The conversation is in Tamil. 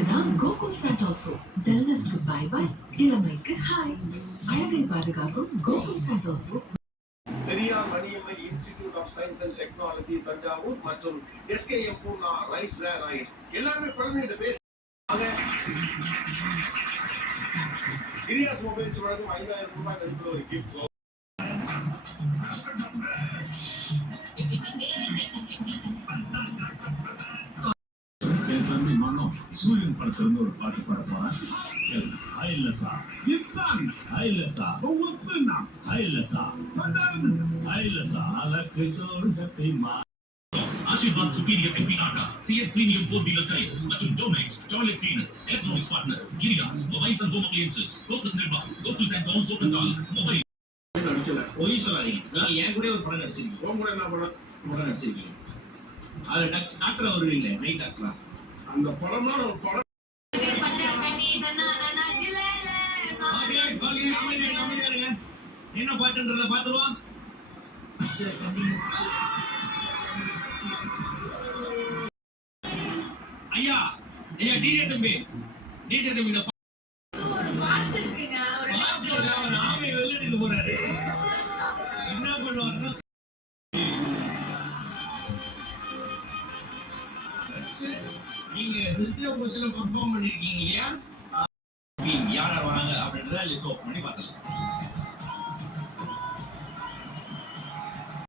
அதுக்கு தான் கோகுல் சாட் ஆல்சோ. வெல்னஸ்க்கு பை பை, இளமைக்கு ஹாய். அழகை பாதுகாக்கும் கோகுல் சாட் also. Periyar Maniammai institute of science and technology Thanjavur மற்றும் SKM Poorna rice brand oil எல்லாருமே குழந்தைகிட்ட பேசுறாங்க. கிரியாஸ் மொபைல்ஸ் வழங்கும் 5000 ரூபாய் மதிப்புள்ள ஒரு கிஃப்ட். என் தம்பி மனம் சூரியன் படத்திலிருந்து ஒரு பாட்டு பாட போறேன். ஐலசா இத்தான் ஐலசா ஒவ்வொருத்தனா ஐலசா ஐலசா அலக்கு சோறு சட்டை மா ஆஷிர்வாத் சுப்பீரியர் எம்பின் atta CEAT premium 4-wheeler tyre மற்றும் Domex toilet cleaner electronics partner கிரியாஸ் mobiles and home appliances Gokul Nirma Gokul and home soap and டால் மொபைல் நடிக்கல. பொய் சொல்லாதீங்க. நீங்க என் கூட ஒரு படம் நடிச்சிருக்கீங்க. உன் கூட என்ன படம் நடிச்சிருக்கீங்க. அது டாக்டர் வருவீங்களே நைட் டாக்டரா அந்த படமா ஒரு படம். என்ன பாட்டுன்றத பாத்துருவோம். ஐயா ஐயா டிஜே தம்பி இந்த நாமே வெளியிட்டு போறாரு. என்ன பண்ணுவாருன்னா நீங்க சிரிச்ச பொசிஷன்ல பெர்ஃபார்ம் பண்ணிருக்கீங்க இல்லையா? யார் வராங்க அப்படின்றத லிஸ்ட் ஓபன் பண்ணி பார்த்துக்கலாம்.